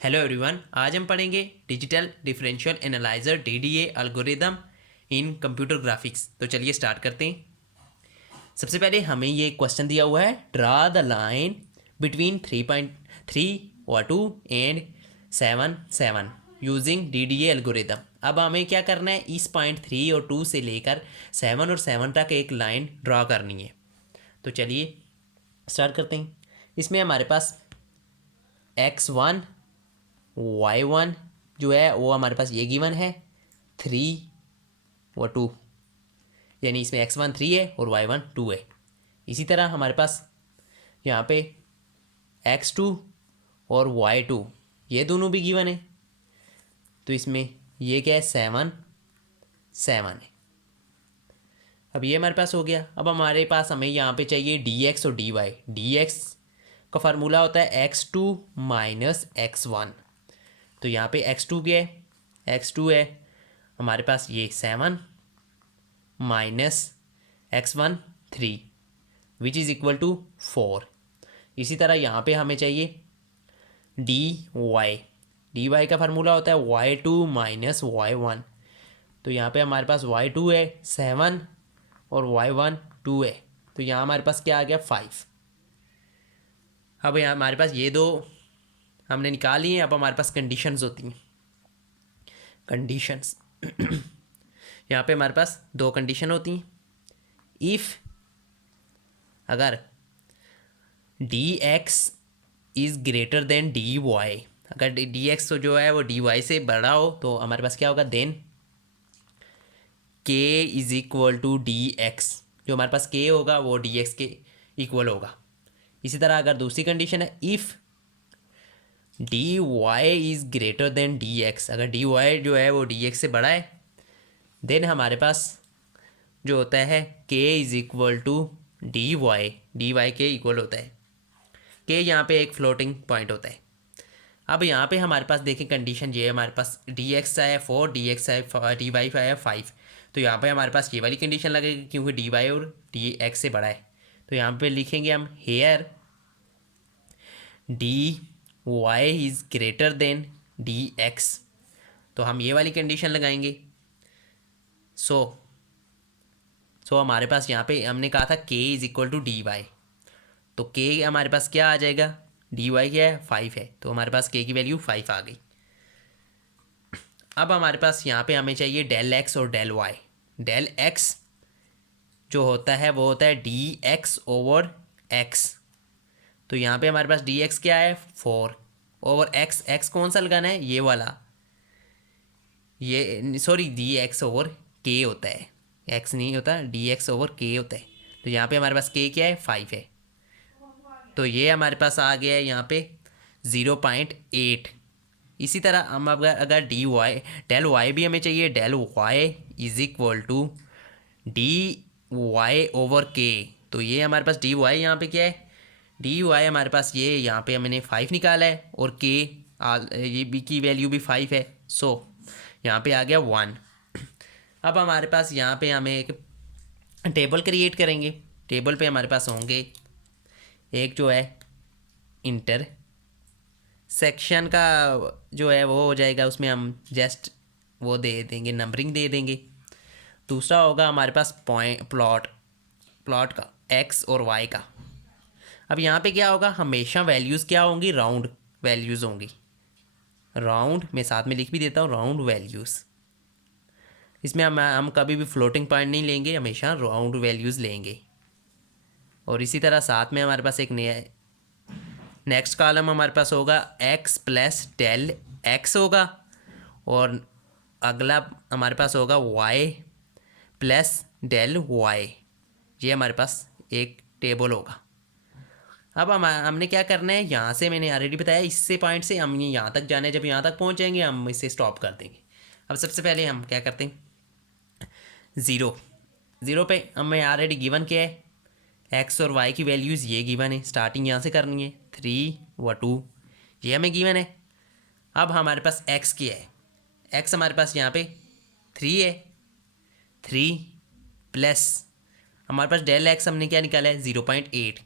Hello everyone, आज हम पढ़ेंगे digital differential analyser DDA algorithm इन कंप्यूटर ग्राफिक्स। तो चलिए स्टार्ट करते हैं। सबसे पहले हमें ये क्वेश्चन दिया हुआ है, ड्रा द लाइन बिटवीन 3.3 और 2 एंड 7 यूजिंग डीडीए एल्गोरिदम। अब हमें क्या करना है, इस पॉइंट 3 और 2 से लेकर 7 और 7 तक एक लाइन ड्रा करनी है। तो चलिए स्टार्ट करते हैं। इसमें हमारे पास x1 y1 जो है वो हमारे पास ये गिवन है, 3 व 2, यानी इसमें x1 3 है और y1 2 है। इसी तरह हमारे पास यहाँ पे x2 और y2 ये दोनों भी गिवन है। तो इसमें ये क्या है, 7 7 है। अब ये हमारे पास हो गया। अब हमारे पास हमें यहाँ पे चाहिए dx और dy। dx का फार्मूला होता है x2 माइनस x1। तो यहाँ पे x2 क्या है, x2 है हमारे पास ये 7 minus x1 3 which is equal to 4। इसी तरह यहाँ पे हमें चाहिए dy का फार्मूला होता है y2 माइनस y1। तो यहाँ पे हमारे पास y2 है 7 और y1 2 है। तो यहाँ हमारे पास क्या आ गया, 5। अब यहाँ हमारे पास ये दो हमने निकाली हैं। अब हमारे पास कंडीशंस होती हैं, कंडीशंस यहाँ पे हमारे पास दो कंडीशन होती हैं। इफ़ अगर dx is greater then dy, अगर dx तो जो है वो dy से बड़ा हो तो हमारे पास क्या होगा, then k is equal to dx। जो हमारे पास k होगा वो dx के इक्वल होगा। इसी तरह अगर दूसरी कंडीशन है, if dy is greater than dx, अगर dy जो है वो dx से बड़ा है, देन हमारे पास जो होता है k is equal to dy के इक्वल होता है। k यहाँ पे एक फ्लोटिंग पॉइंट होता है। अब यहाँ पे हमारे पास देखें कंडीशन ये है, हमारे पास dx आया 4, dx आया dy आया 5। तो यहाँ पे हमारे पास ये वाली कंडीशन लगेगी क्योंकि dy और dx से बड़ा है। तो यहाँ पे लिखेंगे हम here dy is greater than dx। तो हम ये वाली कंडीशन लगाएंगे। सो हमारे पास यहाँ पे हमने कहा था k is equal to dy। तो k हमारे पास क्या आ जाएगा, dy क्या है 5 है, तो हमारे पास k की वैल्यू 5 आ गई। अब हमारे पास यहाँ पे हमें चाहिए डेल x और डेल y। डेल x जो होता है वो होता है dx ओवर x। तो यहाँ पे हमारे पास dx क्या है 4 ओवर x। x कौन सा लगाना है, ये वाला, ये सॉरी dx ओवर k होता है, x नहीं होता, dx ओवर k होता है। तो यहाँ पे हमारे पास k क्या है 5 है। तो ये हमारे पास आ गया है यहाँ पे 0.8। इसी तरह हम अगर डेल y भी हमें चाहिए, del y is equal to dy over k। तो ये हमारे पास dy यहाँ पे क्या है, dy हमारे पास ये यहाँ पे हमने 5 निकाला है और k ये b की वैल्यू भी 5 है। सो यहाँ पे आ गया 1। अब हमारे पास यहाँ पे हमें एक टेबल क्रिएट करेंगे। टेबल पे हमारे पास होंगे, एक जो है इंटर सेक्शन का जो है वो हो जाएगा, उसमें हम जस्ट वो दे देंगे, नंबरिंग दे देंगे। दूसरा होगा हमारे पास प्लॉट का एक्स और वाई का। अब यहाँ पे क्या होगा, हमेशा वैल्यूज़ क्या होंगी, राउंड वैल्यूज़ होंगी। राउंड मैं साथ में लिख भी देता हूँ, राउंड वैल्यूज़। इसमें हम कभी भी फ्लोटिंग पॉइंट नहीं लेंगे, हमेशा राउंड वैल्यूज़ लेंगे। और इसी तरह साथ में हमारे पास एक नया नेक्स्ट कॉलम हमारे पास होगा x प्लस डेल x होगा, और अगला हमारे पास होगा y प्लस डेल y। ये हमारे पास एक टेबल होगा। अब हमने क्या करना है, यहाँ से मैंने ऑलरेडी बताया, इससे पॉइंट से हम यहाँ तक जाना है। जब यहाँ तक पहुँच जाएंगे हम इसे स्टॉप कर देंगे। अब सबसे पहले हम क्या करते हैं, ज़ीरो पे हमें ऑलरेडी गिवन क्या है, एक्स और वाई की वैल्यूज़ ये गिवन है। स्टार्टिंग यहाँ से करनी है, 3 व 2 ये हमें गिवन है। अब हमारे पास एक्स क्या है, एक्स हमारे पास यहाँ पे 3 है, 3 प्लस हमारे पास डेल एक्स हमने क्या निकाला है 0.8।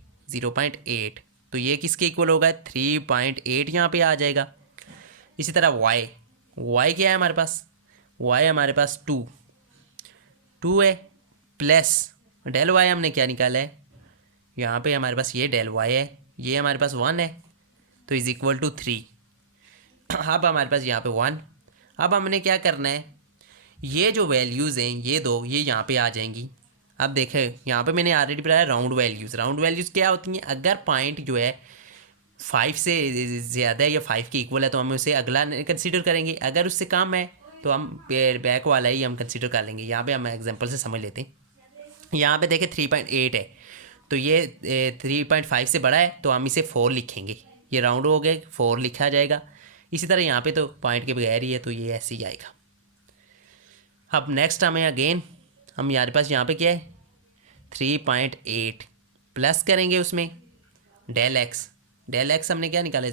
तो ये किसके इक्वल होगा, 3.8 यहाँ पे आ जाएगा। इसी तरह वाई क्या है हमारे पास, वाई हमारे पास 2 है, प्लस डेल वाई हमने क्या निकाला है, यहाँ पे हमारे पास ये डेल वाई है, ये हमारे पास 1 है, तो इज़ इक्वल टू 3। अब हमारे पास यहाँ पे 1। अब हमने क्या करना है, ये जो वैल्यूज़ हैं ये दो, ये यहाँ पे आ जाएंगी। अब देखें यहाँ पे मैंने ऑलरेडी बताया राउंड वैल्यूज़ क्या होती हैं, अगर पॉइंट जो है 5 से ज़्यादा है या 5 के इक्वल है तो हम उसे अगला कंसीडर करेंगे, अगर उससे कम है तो हम बैक वाला ही हम कंसीडर कर लेंगे। यहाँ पे हम एग्जांपल से समझ लेते हैं। यहाँ पे देखें 3.8 है, तो ये 3.5 से बड़ा है तो हम इसे 4 लिखेंगे, ये राउंड हो गए 4 लिखा जाएगा। इसी तरह यहाँ पे तो पॉइंट के बगैर ही है तो ये ऐसे ही आएगा। अब नेक्स्ट हमें अगेन हम हमारे पास यहाँ पे क्या है 3.8 प्लस करेंगे उसमें डेल एक्स हमने क्या निकाला है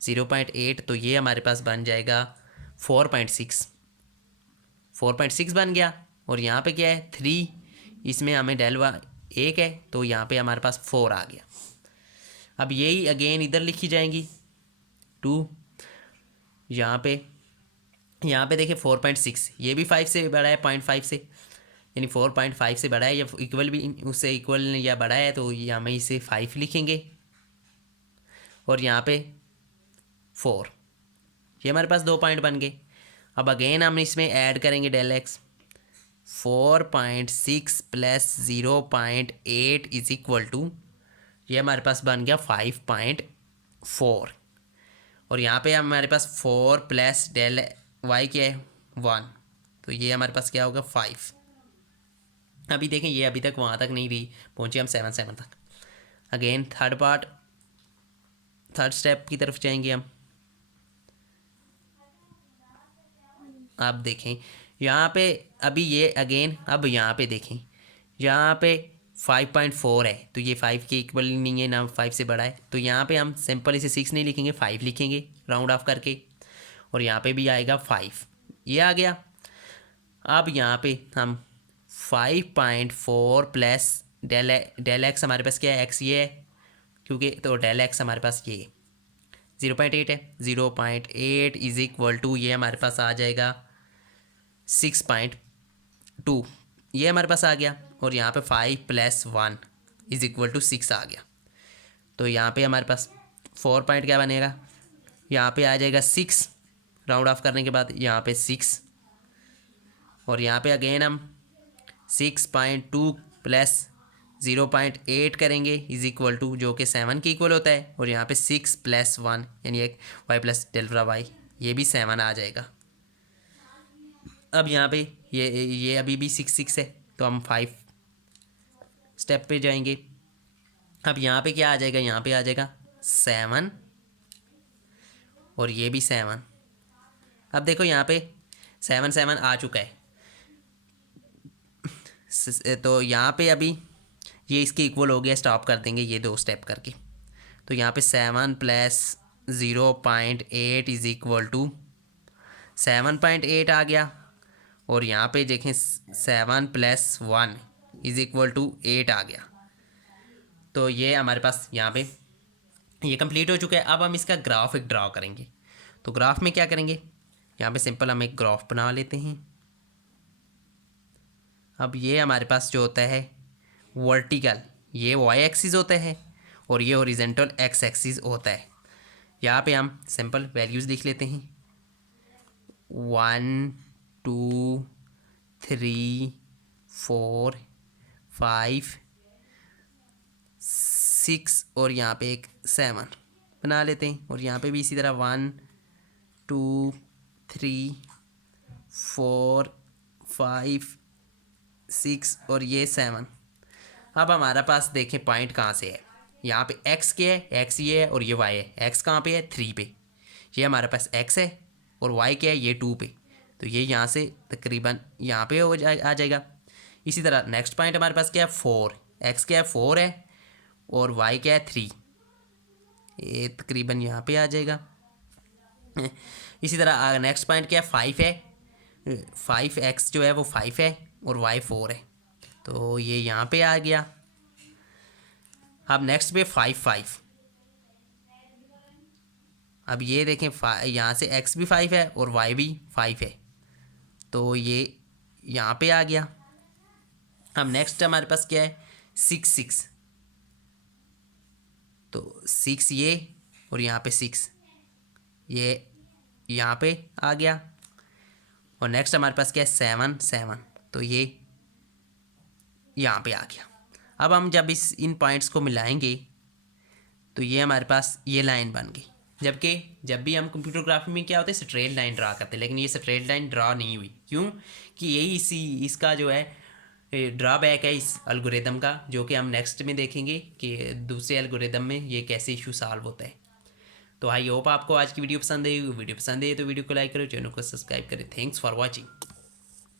0.8 तो ये हमारे पास बन जाएगा 4.6 बन गया। और यहाँ पे क्या है 3, इसमें हमें डेल 1 है तो यहाँ पे हमारे पास 4 आ गया। अब यही अगेन इधर लिखी जाएंगी 2, यहाँ पे देखिए 4.6, ये भी 5 से बड़ा है 0.5 से, यानी 4.5 से बड़ा है या इक्वल भी उससे इक्वल या बड़ा है तो ये हमें इसे 5 लिखेंगे। और यहाँ पे 4, ये हमारे पास 2 पॉइंट बन गए। अब अगेन हम इसमें ऐड करेंगे del X, 4.6 plus 0.8 is equal to, ये हमारे पास बन गया 5.4। और यहाँ पे हमारे पास 4 प्लस डेल वाई क्या है 1, तो ये हमारे पास क्या होगा 5। अभी देखें ये अभी तक वहाँ तक नहीं रही, पहुँचे हम 7 तक। अगेन थर्ड स्टेप की तरफ जाएंगे हम। आप देखें यहाँ पे अभी ये अगेन, अब यहाँ पे देखें यहाँ पे 5.4 है तो ये 5 के इक्वल नहीं है ना, 5 से बड़ा है, तो यहाँ पे हम सिंपल इसे 6 नहीं लिखेंगे 5 लिखेंगे राउंड ऑफ करके। और यहाँ पे भी आएगा 5, ये आ गया। अब यहाँ पे हम 5.4 प्लस डेल एक्स हमारे पास क्या है, एक्स ये है क्योंकि, तो डेल एक्स हमारे पास ये 0.8 है, 0.8 इज इक्वल टू ये हमारे पास आ जाएगा 6.2, ये हमारे पास आ गया। और यहाँ पे 5 प्लस 1 इज इक्वल टू 6 आ गया, तो यहाँ पे हमारे पास 4 पॉइंट क्या बनेगा, यहाँ पे आ जाएगा 6 राउंड ऑफ करने के बाद यहाँ पे 6। और यहाँ पे अगेन हम 6.2 प्लस 0.8 करेंगे इज इक्वल टू, जो कि 7 के इक्वल होता है। और यहाँ पे 6 प्लस 1 यानी एक वाई प्लस डेल्टा वाई, ये भी 7 आ जाएगा। अब यहाँ पे ये अभी भी 6 है तो हम 5 स्टेप पे जाएंगे। अब यहाँ पे क्या आ जाएगा, यहाँ पे आ जाएगा 7 और ये भी 7। अब देखो यहाँ पे 7 आ चुका है, तो यहाँ पे अभी ये इसके इक्वल हो गया, स्टॉप कर देंगे ये 2 स्टेप करके। तो यहाँ पे 7 प्लस 0.8 इज इक्वल टू 7.8 आ गया। और यहाँ पे देखें 7 प्लस 1 इज इक्वल टू 8 आ गया। तो ये हमारे पास यहाँ पे ये कंप्लीट हो चुका है। अब हम इसका ग्राफ एक ड्रा करेंगे। तो ग्राफ में क्या करेंगे, यहाँ पे सिंपल हम एक ग्राफ बना लेते हैं। अब ये हमारे पास जो होता है वर्टिकल, ये वाई एक्सिस होता है और ये हॉरिजॉन्टल एक्स एक्सिस होता है। यहाँ पे हम सिंपल वैल्यूज़ लिख लेते हैं 1 2 3 4 5 6 और यहाँ पे एक 7 बना लेते हैं। और यहाँ पे भी इसी तरह 1 2 3 4 5 6 और ये 7। अब हमारा पास देखें पॉइंट कहाँ से है, यहाँ पे x क्या है, x ये है और ये y है। x कहाँ पे है 3 पे, ये हमारे पास x है और y क्या है ये 2 पे, तो ये यहाँ से तकरीबन यहाँ पे आ जाएगा। इसी तरह नेक्स्ट पॉइंट हमारे पास क्या है 4, x क्या है 4 है और y क्या है 3, ये तकरीबन यहाँ पे आ जाएगा। इसी तरह नेक्स्ट पॉइंट क्या है 5 है, 5x जो है वो 5 है और y 4 है, तो ये यहाँ पे आ गया। अब नेक्स्ट पे 5 5, अब ये देखें यहाँ से x भी 5 है और y भी 5 है, तो ये यहाँ पे आ गया। अब नेक्स्ट हमारे पास क्या है, 6 तो 6 ये और यहाँ पे 6 ये यहाँ पे आ गया। और नेक्स्ट हमारे पास क्या है, 7 तो ये यहाँ पे आ गया। अब हम जब इन पॉइंट्स को मिलाएंगे तो ये हमारे पास ये लाइन बन गई। जबकि जब भी हम कंप्यूटर ग्राफी में क्या होता है, स्ट्रेट लाइन ड्रा करते हैं, लेकिन ये स्ट्रेट लाइन ड्रा नहीं हुई। क्यों कि यही इसका जो है ड्रॉबैक है इस एल्गोरिदम का, जो कि हम नेक्स्ट में देखेंगे कि दूसरे एल्गोरिदम में ये कैसे इशू सॉल्व होता है। तो आई होप आपको आज की वीडियो पसंद आई। वीडियो पसंद आई तो वीडियो को लाइक करो, चैनल को सब्सक्राइब करें। Thanks for watching.